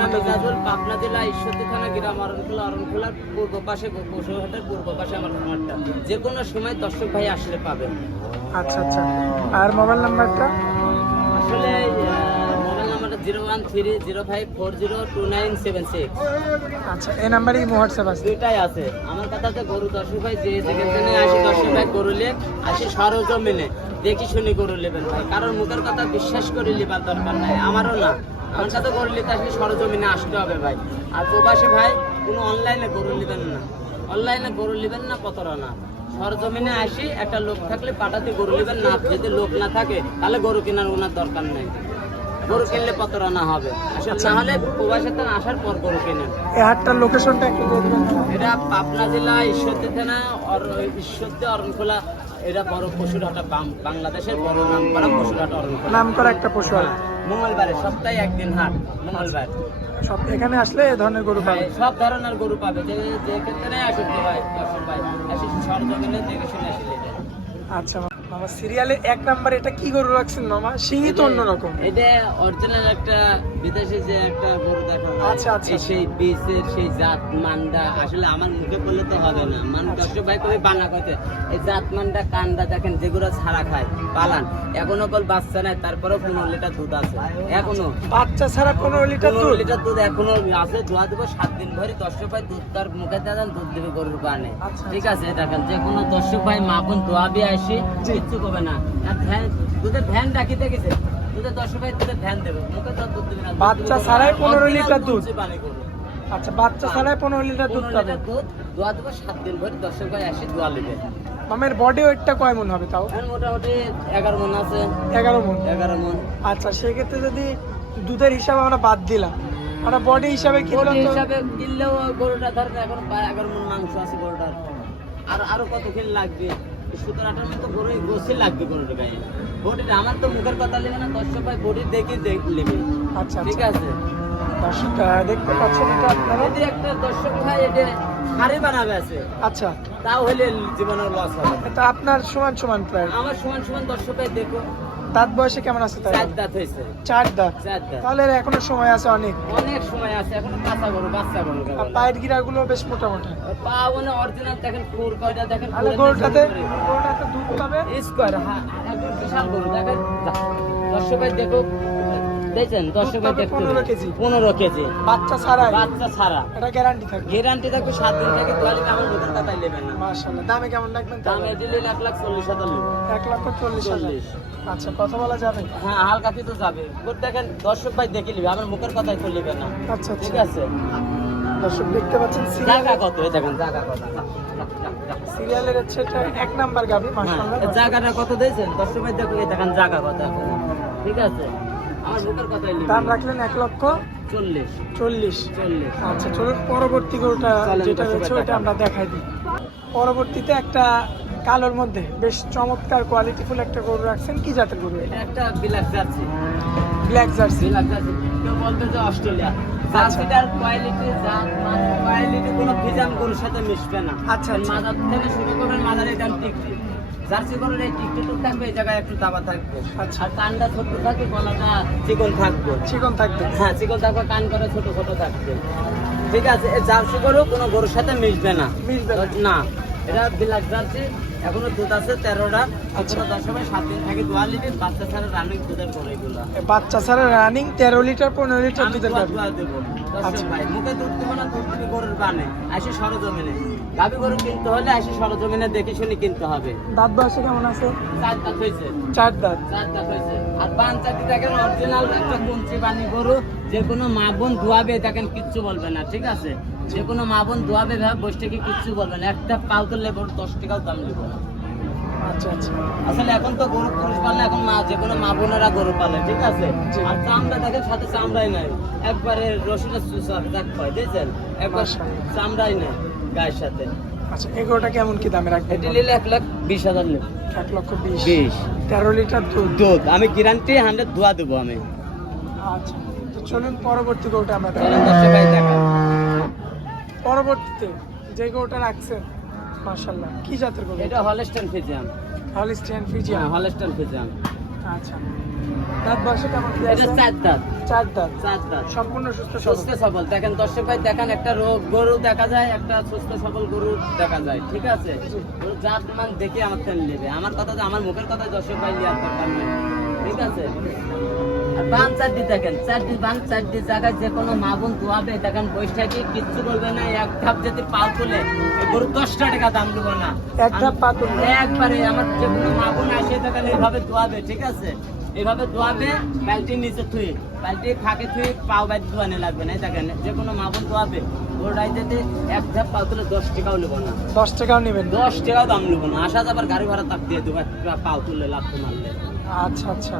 মিজাজুল, পাবনা জেলা ঈশ্বরদী থানা, গ্রাম অরণখোলার পূর্ব পাশে, পশুহাটের পূর্ব পাশে আমার খামারটা। যে কোনো সময় দর্শক ভাই আসলে পাবেন। আচ্ছা আচ্ছা, আর মোবাইল নাম্বারটা? আসলে মোবাইল নাম্বারটা 01305402976। আচ্ছা, এই নাম্বারেই হোয়াটসঅ্যাপ আছে? দুইটাই আছে। আমার কথাতে গরু দর্শক ভাই যে যেখানে আসি দর্শক ভাই গরু নিয়ে আসি সরজমিনে দেখি শুনি গরু নেবেন ভাই, কারণ মুখের কথা বিশ্বাস করে নেবার দরকার নাই, আমারও না। আমার সাথে গরু নিতে আসলে সরজমিনে আসতে হবে ভাই। আর প্রবাসী ভাই কোনো অনলাইনে গরু নেবেন না, অনলাইনে গরু নেবেন না, প্রতারণা। সরজমিনে আসি, একটা লোক থাকলে পাঠাতে গরু নেবেন না, যদি লোক না থাকে তাহলে গরু কেনার ওনার দরকার নেই। গরু কিনলে প্রতারণা হবে, আসলে না হলে প্রবাসীতে আসার পর গরু কেনেন। এই হাটটার লোকেশনটা একটু বলে দিবেন? এটা পাবনা জেলা ঈশ্বরদী থানা, ঈশ্বরদী অরণখোলা। এটা বড় পশুর হাট, বাংলাদেশের বড় নাম করা পশুর হাট অরণখোলা। নাম করা একটা পশু হাট। মঙ্গলবারে, সপ্তাহে একদিন হাট, মঙ্গলবার। সব এখানে আসলে এই ধরনের গরু পাবে? সব ধরনের গরু পাবে, যে যে ক্ষেত্রে আসুক ভাই দর্শক ভাই, আসি সরজমিনে দেখে শুনে আসলে। আচ্ছা মামা, সিরিয়ালে 1 নাম্বার এটা কি গরু রাখছেন মামা? সিংই তো অন্যরকম। এটা অরিজিনাল একটা বিদেশি যে একটা গরু দেখা। আচ্ছা আচ্ছা, সেই বীজের সেই জাত মানটা আসলে আমার মুখে বললে তো হবে না, মানে দর্শক ভাই কবি বানা কইতে এই জাত মানটা কান্দা দেখেন, যেগুলো ছাড়া খায় পালান, এখনো কল বাচ্চা নাই, তারপরেও 15 লিটার দুধ আছে এখনো। বাচ্চা ছাড়া 15 লিটার দুধ? 15 লিটার দুধ এখনো আছে। দোয়া দেবো 7 দিন ভরে দর্শক ভাই দুধ তার মুখে দেন, দুধ দেবে গরুর পানে। ঠিক আছে, দেখেন যে কোনো দর্শক ভাই মা বোন দোয়া দিয়ে আসি কিচ্ছু করবে না। দুধের ভ্যান রাখি দেখেছে, দুধের দর্শক ভাই দুধের ভ্যান দেবে, মুখে তো দুধ দেবে না। বাচ্চা ছাড়াই 15 লিটার দুধ? আচ্ছা, বাচ্চা ছাড়াই 15 লিটার দুধ পাবে? দুধ দোয়া দেবো 7 দিন ভরে দর্শক ভাই আসি দোয়া নেবে। মামের বডি ওয়েটটা কয় মন হবে তাও? মোটামুটি 11 মন আছে। 11 মন? 11 মন। আচ্ছা, সেক্ষেত্রে যদি দুধের হিসাবে আমরা বাদ দিলাম, আমরা বডি হিসাবে কিনলেও গরুটা ধরেন এখন 11 মন মাংস আছে গরুটার, আর আরো কত কিলো লাগবে? 17-18 মতো গরু গোসি লাগবে গরুটার গায়ে। বডিটা আমার তো মুখের কথা নেবে না, দর্শক ভাই বডি দেখে নেবে। আচ্ছা, ঠিক আছে। দর্শক দেখতে পাচ্ছেন এটা আপনারা? যদি একটা দর্শক ভাই এটা হাড়ি বানাবে আছে, আচ্ছা, তাও হলে জীবনের লস হবে। এটা আপনার সমান সমান প্রায়? আমার সমান সমান দর্শক ভাই দেখো। দাঁত বয়সে কেমন আছে তাই? 4 দাঁত হয়েছে। 4 দাঁত? 4 দাঁত। তাহলে এখনো সময় আছে অনেক? অনেক সময় আছে, এখন কাঁচা গরু, বাচ্চা গরু। আর পায়ের গিরাগুলো বেশ মোটা মোটা? পা মানে অরিজিনাল দেখেন, খুর কয়টা দেখেন। গরুটাতে দুধ পাবে স্কয়ার, হ্যাঁ একদম বিশাল গরু দেখেন। দর্শক ভাই দেখো, দেখছেন দর্শক ভাই দেখো, 15 কেজি? 15 কেজি বাচ্চা ছাড়া? বাচ্চা ছাড়া। এটা গ্যারান্টি থাকবে? গ্যারান্টি থাকবে 7 দিন থেকে। দোয়ালি আমার মুখের কথাই নেবে না। মাশাআল্লাহ। দামে কেমন রাখবেন? দাম দিলে 1,40,000 নেবে। 1,40,000? আচ্ছা, কথা বলা যাবে? হ্যাঁ, হালকা তো যাবে। দেখেন দর্শক ভাই দেখে নিবে, আমার মুখের কথাই তো নেবে না। আচ্ছা, ঠিক আছে। দর্শক দেখতে পাচ্ছেন জায়গা কত, এই দেখেন জায়গা কত। সিরিয়ালের হচ্ছে এটা 1 নাম্বার গাবি। মাশাআল্লাহ। জায়গাটা কত দিয়েছেন দর্শক ভাই দেখো, এই দেখেন জায়গা কত। ঠিক আছে, আমার মুখের কথাই নেবে। দাম রাখলেন 1,40,000? আচ্ছা, চলুন পরবর্তী গরুটা যেটা রয়েছে ওটা আমরা দেখাই দিই। পরবর্তীতে একটা কালোর মধ্যে বেশ চমৎকার কোয়ালিটিফুল একটা গরু রাখছেন। কি জাতের গরু এটা? একটা black jersey. Black jersey? Black jersey কেউ বলবে যে অস্ট্রেলিয়া। জার্সিটার কোয়ালিটি, কোয়ালিটি কোনো ফিজাম গরুর সাথে মিশবে না। আচ্ছা, মাদার থেকে শুরু করবেন, মাদার এই দাম টিকটি। জার্সি গরুর এই টিকটিটুক থাকবে, এই জায়গায় একটু দাবা থাকবে। আচ্ছা, আর কানটা ছোট থাকবে, গলাটা চিকন থাকবে। চিকন থাকবে? হ্যাঁ, চিকন থাকবে, কান করে ছোট ছোট থাকবে। ঠিক আছে, এই জার্সি গরু কোনো গরুর সাথে মিশবে না। মিশবে না, এটা ব্ল্যাক জার্সি। এখনো দুধ আছে 13টা। আচ্ছা, 7 দিন থেকে দোয়া লিবি। বাচ্চা ছাড়া রানিং দুধের গরু এগুলো। বাচ্চা ছাড়া রানিং 13 লিটার 15 লিটার আমি দুধের গাবি? দোয়া দেবো আচ্ছা দর্শক ভাই, মুখে দুধ দেবো না, দুধ দিবি গরুর বানে। আসি সরজমিনে গাবি গরু কিনতে হলে আসি সরজমিনে দেখে শুনে কিনতে হবে। দাঁত বয়সে কেমন আছে? 4 দাঁত হয়েছে। 4 দাঁত? 4 দাঁত হয়েছে। আর বানচাটি দেখেন অরিজিনাল একটা কুঞ্চি বানি গরু। যে কোনো মা বোন দোয়াবে দেখেন, কিচ্ছু বলবে না। ঠিক আছে, যে কোনো মা বোন দোয়াবে ভাবে বসে থেকে কিচ্ছু বলবে না। একটা পাল তুললে গরু 10 টাকাও দাম নেবো না। আচ্ছা আচ্ছা, আসলে এখন তো গরু পুরুষ পালে, এখন যে কোনো মা বোনেরা গরু পালে। ঠিক আছে, আর চামড়া দেখেন, সাথে চামড়াই নাই, একবারে রসুনের সুসার দেখ পাই দিয়েছেন, একবার চামড়াই নাই গায়ের সাথে। আচ্ছা, এগুলোটা কেমন কি দামে রাখবেন? এটি নিলে 1,20,000 নেব। 1,20,000? 13 লিটার দুধ আমি গ্যারান্টি 100 দোয়া দেবো আমি। আচ্ছা, তো চলুন পরবর্তী গরুটা আমরা চলেন দর্শক ভাই দেখা। পরবর্তীতে যে গরুটা রাখছেন, মাশাআল্লাহ, কি জাতের গরু? এটা হলস্টাইন ফ্রিজিয়ান। Holstein Friesian? হ্যাঁ, হলস্টাইন ফ্রিজিয়ান। আচ্ছা, দাঁত বয়সে কেমন কি এটা আছে? 4 দাঁত। 4 দাঁত। 4 দাঁত। সম্পূর্ণ সুস্থ সুস্থ সবল। দেখেন দর্শক ভাই, দেখেন একটা রোগ গরু দেখা যায়, একটা সুস্থ সবল গরু দেখা যায়, ঠিক আছে? ওর জাত মান দেখে আমার তেল নেবে। আমার কথা, আমার মুখের কথা দর্শক ভাই লিয়ার দরকার নেই, ঠিক আছে? আর বান চারটি দেখেন, চারটি বান চারটি জায়গায় যে কোনো মা বোন দোয়াবে, দেখেন বৈশাখী কিচ্ছু বলবে না। এক ধাপ যদি পা তুলে এই গরু 10 টাকা দাম দেবো না। এক ধাপ পা তুলবে? একবারে আমার যে কোনো মা বোন আসে দেখেন এইভাবে দোয়াবে, ঠিক আছে? এইভাবে দোয়াবে, বালতির নিচে থুই, বালতি ফাঁকে থুই, পাও বাইতে দোয়ানে লাগবে না। দেখেন যে কোনো মা বোন দোয়াবে, ওটাই যদি এক ধাপ পা তুলে 10 টাকাও নেবো না। 10 টাকাও নেবেন? 10 টাকাও দাম নেবো না। আসা যাবার গাড়ি ভাড়া তাক দিয়ে দেবো পাও তুলে লাগতে মারলে। আচ্ছা আচ্ছা।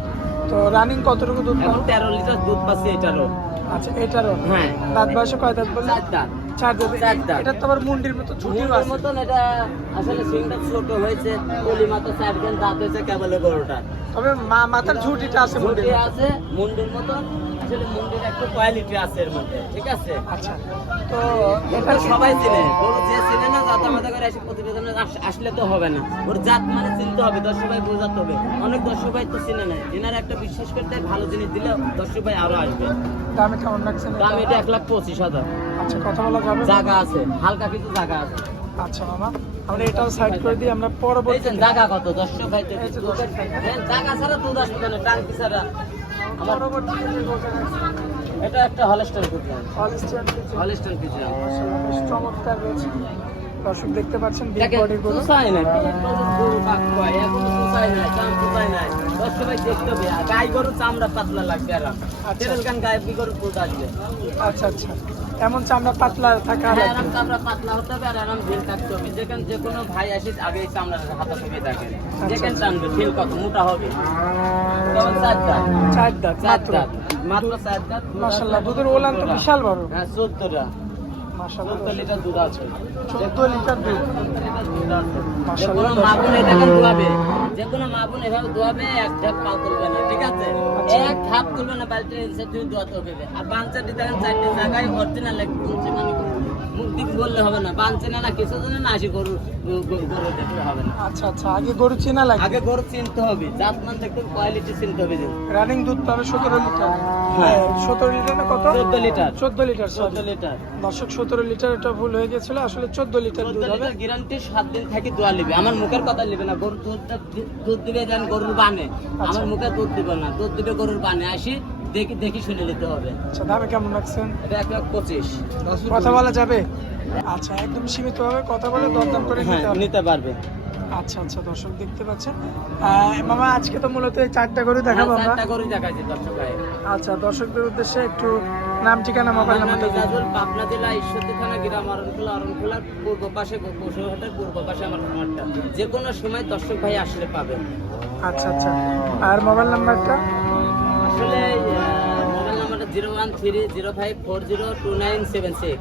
তো রানিং কতটুকু দুধ এখন পাবে? 13 লিটার দুধ পাচ্ছি এটারও। আচ্ছা, এটারও? হ্যাঁ। দাঁত বয়সে কয় দাঁত বললেন? 4 দাঁত। 4 দাঁত। 4 দাঁত। এটা তো আবার মুন্ডির মতো ঝুঁটিও মুন্ডির আছে। মতন এটা আসলে সিংটা ছোট হয়েছে, কলি মাথা 4 খান দাঁত হয়েছে কেবলে গরুটা। তবে মাথার ঝুঁটিটা আছে মুন্ডির ঝুঁটি মতো। আছে মুন্ডির মতন, আসলে মুন্ডির একটা কোয়ালিটি আছে এর মধ্যে, ঠিক আছে? আচ্ছা, তো এটা সবাই চিনে, গরু যে চিনে না জাত আমাদের করে এসে প্রতিবেদনে আসলে তো হবে না। ওর জাত মানে চিনতে হবে, দর্শক ভাই বোঝাতে হবে। অনেক দর্শক ভাই তো চিনে না, এনার একটা বিশ্বাস করতে ভালো জিনিস দিলে দর্শক ভাই আরো আসবে। দামে কেমন রাখছেন? দাম এটা 1,25,000। আচ্ছা, কথা বলা যাবে? জায়গা আছে, হালকা কিছু জায়গা আছে। আচ্ছা মামা, আমরা এটাও সাইড করে দিই, আমরা এই পরবর্তী যে জায়গা কত দর্শক ভাই তো এই যে দর্শক ভাই। জায়গা ছাড়া দুধ আসবে না, টাঙ্কি ছাড়া। আমার পরবর্তী যে গরুটা রাখছেন, এটা একটা হলস্টার কুকুর, হলস্টিয়ান ফ্রিজিয়ান। হলস্টার কুকুর। মাশাআল্লাহ, বেশ চমৎকার রয়েছে। দর্শক দেখতে পাচ্ছেন বিগ দেখেন বডির গরু। সুসাই না, গরু কাক কয় এখন সুসাই না, চাম সুসাই না। দর্শক ভাই দেখতে হবে, গাই গরু চামড়া পাতলা লাগবে আর আচ্ছা। তেল গান গায়ে কি গরু দুধ আসবে। আচ্ছা আচ্ছা, এমন চামড়া পাতলা থাকা হ্যাঁ, লাগবে। আরাম চামড়া পাতলা হতে হবে আর আরাম ঢিল থাকতে হবে। যেখানে যে কোনো ভাই আসে আগে চামড়া হাতা থেকে দেখেন, যেখানে টানবে ঢিল কত মোটা হবে। কেবল 4 দাঁত। 4 দাঁত 4 মাত্র। দাঁত, মাত্র 4 দাঁত। মাশাআল্লাহ, দুধের ওলান তো বিশাল বড়। হ্যাঁ, 14টা। মাশাআল্লাহ, 14 লিটার দুধ আছে। 14 লিটার দুধ। যে কোনো মা বোন এটাকে দোয়াবে, যে কোনো মা বোন এভাবে দোয়াবে, এক ধাপ পা তুলবে না, ঠিক আছে? এক ধাপ তুলবে না, বালতির নিচে তুই দোয়াতে হবে। আর বাঞ্চাটি দেখেন 4টি জায়গায় অরিজিনাল মানে মুখ দিকে বললে হবে না, বাঞ্চে না কিছু জন্য না আসি গরু গরু দেখলে হবে না। আচ্ছা আচ্ছা, আগে গরু চেনা লাগবে। আগে গরু চিনতে হবে, জাতমান দেখতে হবে, কোয়ালিটি চিনতে হবে। যে রানিং দুধ পাবে 17 লিটার। হ্যাঁ। 17 লিটার না কত? 14 লিটার। 14 litre, 14 litre. দর্শক 17 লিটার, এটা ভুল হয়ে গেছিল, আসলে 14 লিটার দুধ 14 হবে। লিটার গ্যারান্টি, 7 দিন থাকি দোয়া নিবে। আমার মুখের কথা নিবে না, গরুর দুধ দিবে দেন গরুর বানে। আমার মুখে দুধ দিবে না, দুধ দিবে গরুর বানে। আসি দেখি দেখি শুনে নিতে হবে। আচ্ছা, দামে কেমন রাখছেন? এটা 1,25,000। কথা বলা যাবে? আচ্ছা, একদম সীমিত ভাবে কথা বলে দরদাম করে হ্যাঁ, নিতে হবে। নিতে পারবে। আচ্ছা আচ্ছা, দর্শক দেখতে পাচ্ছেন। মামা, আজকে তো মূলত এই 4টা গরু দেখাবো আমরা। 4টা গরু দেখাইছি দর্শক ভাই। আচ্ছা, দর্শকদের উদ্দেশ্যে একটু নাম, ঠিকানা, মোবাইল আমার নাম নাম্বারটা দিন। মিজাজুল, পাবনা জেলা ঈশ্বরদী থানা, গ্রাম অরণখোলার পূর্ব পাশে, পশুহাটের পূর্ব পাশে আমার খামারটা। যে কোনো সময় দর্শক ভাই আসলে পাবেন। আচ্ছা আচ্ছা, আর মোবাইল নাম্বারটা? আসলে মোবাইল নাম্বারটা 01305402976।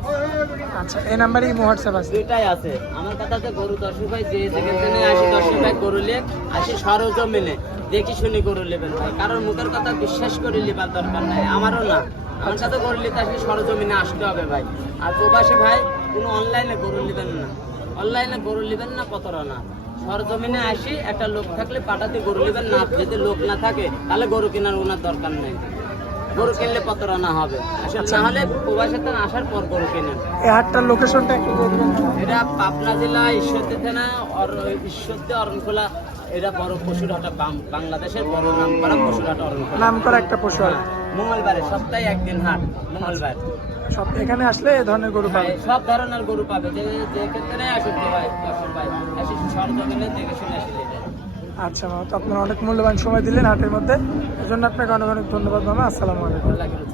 আচ্ছা, এই নাম্বারেই হোয়াটসঅ্যাপ আছে? দুইটাই আছে। আমার কথা হচ্ছে গরু দর্শক ভাই যে যেখানে আসি দর্শক ভাই গরু লেখ আসি সরজমিনে দেখি শুনি গরু নেবেন ভাই। কারণ মুখের কথা বিশ্বাস করে নেবার দরকার নাই, আমারও না। আমার সাথে গরু নিতে আসলে সরজমিনে আসতে হবে ভাই। আর প্রবাসী ভাই কোনো অনলাইনে গরু নেবেন না, অনলাইনে গরু নেবেন না, প্রতারণা। সরজমিনে আসি, একটা লোক থাকলে পাঠাতে গরু নেবেন না। যদি লোক না থাকে তাহলে গরু কেনার ওনার দরকার নেই। গরু কিনলে প্রতারণা হবে, আসলে না হলে প্রবাসীতে আসার পর গরু কেনেন। এই হাটটার লোকেশনটা একটু দিয়ে দিবেন? এটা পাবনা জেলা ঈশ্বরদী থানা, ঈশ্বরদী অরণখোলা। এটা বড় পশুরহাটা, বাংলাদেশের বড় নাম করা পশুরহাটা অরণখোলা। নাম করা একটা পশু হাট। মঙ্গলবারে, সপ্তাহে একদিন হাট, মঙ্গলবার। সব এখানে আসলে এই ধরনের গরু পাবে। সব ধরনের গরু পাবে, যে যে ক্ষেত্রে আসুক ভাই দর্শক ভাই আসি সরজমিনে দেখে শুনে আসি নেবেন। আচ্ছা মামা, তো আপনারা অনেক মূল্যবান সময় দিলেন হাটের মধ্যে, এজন্য আপনাকে অনেক অনেক ধন্যবাদ মামা। আসসালামু আলাইকুম। আল্লাহ হাফেজ।